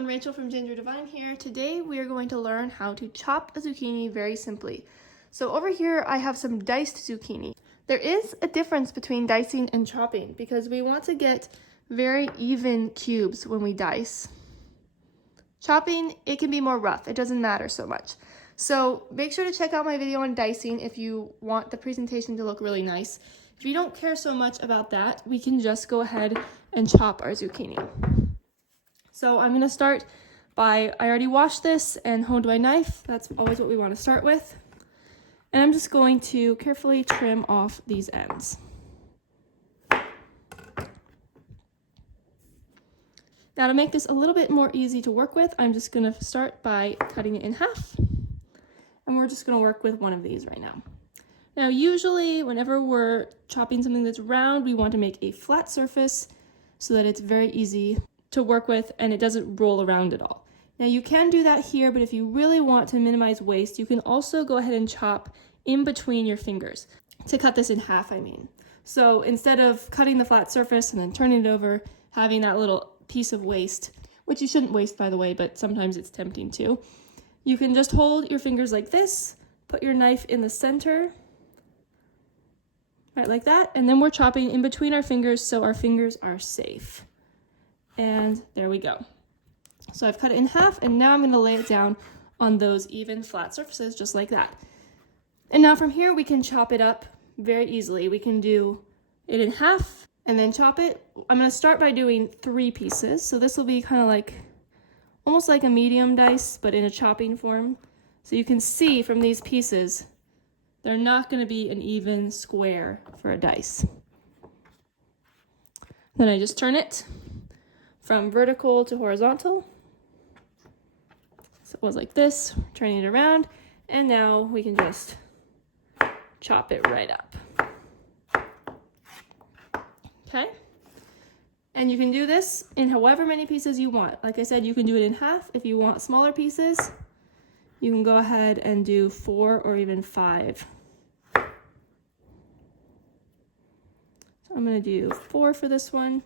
everyone, Rachel from Ginger Divine here. Today we are going to learn how to chop a zucchini very simply. So over here I have some diced zucchini. There is a difference between dicing and chopping because we want to get very even cubes when we dice. Chopping, it can be more rough. It doesn't matter so much. So make sure to check out my video on dicing if you want the presentation to look really nice. If you don't care so much about that, we can just go ahead and chop our zucchini. So I'm going to start by, I already washed this and honed my knife. That's always what we want to start with. And I'm just going to carefully trim off these ends. Now to make this a little bit more easy to work with, I'm just going to start by cutting it in half. And we're just going to work with one of these right now. Now usually whenever we're chopping something that's round, we want to make a flat surface so that it's very easy to work with and it doesn't roll around at all. Now you can do that here, but if you really want to minimize waste, you can also go ahead and chop in between your fingers. To cut this in half, I mean. So instead of cutting the flat surface and then turning it over, having that little piece of waste, which you shouldn't waste by the way, but sometimes it's tempting to, you can just hold your fingers like this, put your knife in the center, right like that, and then we're chopping in between our fingers so our fingers are safe. And there we go. So I've cut it in half and now I'm going to lay it down on those even flat surfaces just like that. And now from here we can chop it up very easily. We can do it in half and then chop it. I'm going to start by doing 3 pieces. So this will be kind of like, almost like a medium dice, but in a chopping form. So you can see from these pieces, they're not going to be an even square for a dice. Then I just turn it from vertical to horizontal. So it was like this, turning it around, and now we can just chop it right up. Okay? And you can do this in however many pieces you want. Like I said, you can do it in half. If you want smaller pieces, you can go ahead and do 4 or even 5. So I'm going to do 4 for this one.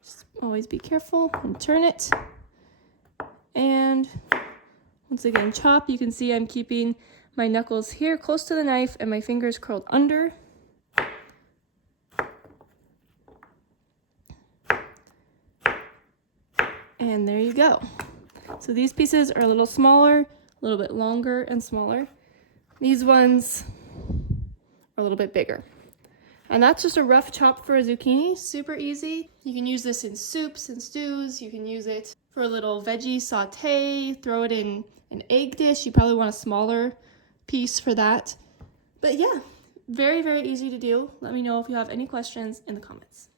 Just always be careful and turn it. And once again, chop. You can see I'm keeping my knuckles here close to the knife and my fingers curled under. And there you go. So these pieces are a little smaller, a little bit longer and smaller. These ones are a little bit bigger. And that's just a rough chop for a zucchini, super easy. You can use this in soups and stews. You can use it for a little veggie saute, throw it in an egg dish. You probably want a smaller piece for that. But yeah, very, very easy to do. Let me know if you have any questions in the comments.